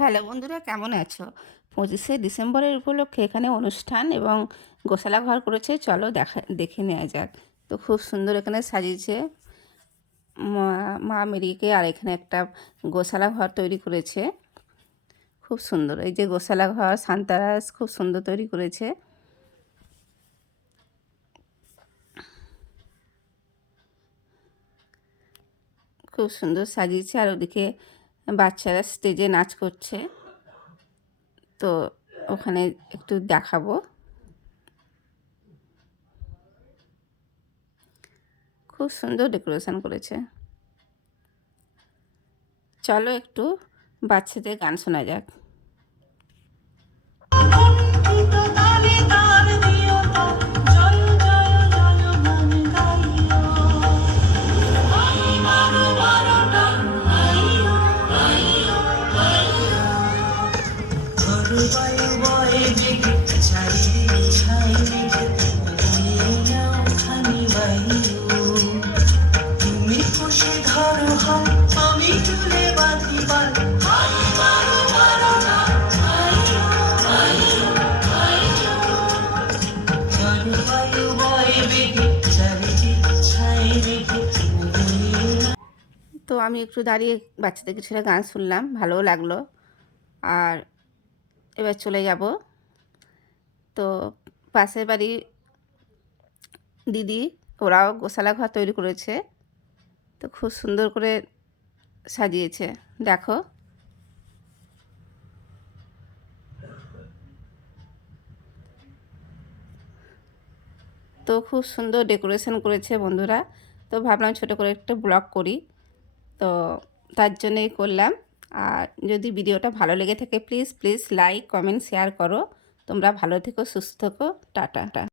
Hello বন্ধুরা, কেমন আছো? 25শে ডিসেম্বরের উপলক্ষে এখানে অনুষ্ঠান এবং গোশালা ঘর করেছে। চলো দেখে নেওয়া যাক। তো খুব সুন্দর এখানে সাজিয়েছে মা মা মেরিকে। আর এখানে একটা গোশালা ঘর তৈরি করেছে, খুব সুন্দর। এই যে গোশালা ঘর সান্তারাস খুব সুন্দর তৈরি করেছে। খুব সুন্দর সাজিয়েছে। আর ওদিকে বাচ্চারা স্টেজে নাচ করছে, তো ওখানে একটু দেখাবো। খুব সুন্দর ডেকোরেশন করেছে। চলো একটু বাচ্চাদের গান শোনা যাক। তো আমি একটু দাঁড়িয়ে বাচ্চাদের কিছুটা গান শুনলাম, ভালোও লাগলো। আর এবার চলে যাব। তো পাশের বাড়ি দিদি, ওরাও গোশালা ঘর তৈরি করেছে, তো খুব সুন্দর করে সাজিয়েছে, দেখো। তো খুব সুন্দর ডেকোরেশন করেছে বন্ধুরা। তো ভাবলাম ছোটো করে একটা ব্লগ করি, তো তার জন্যই করলাম। আর যদি ভিডিওটা ভালো লেগে থাকে প্লিজ লাইক কমেন্ট শেয়ার করো। তোমরা ভালো থেকো, সুস্থ থেকো, টাটা।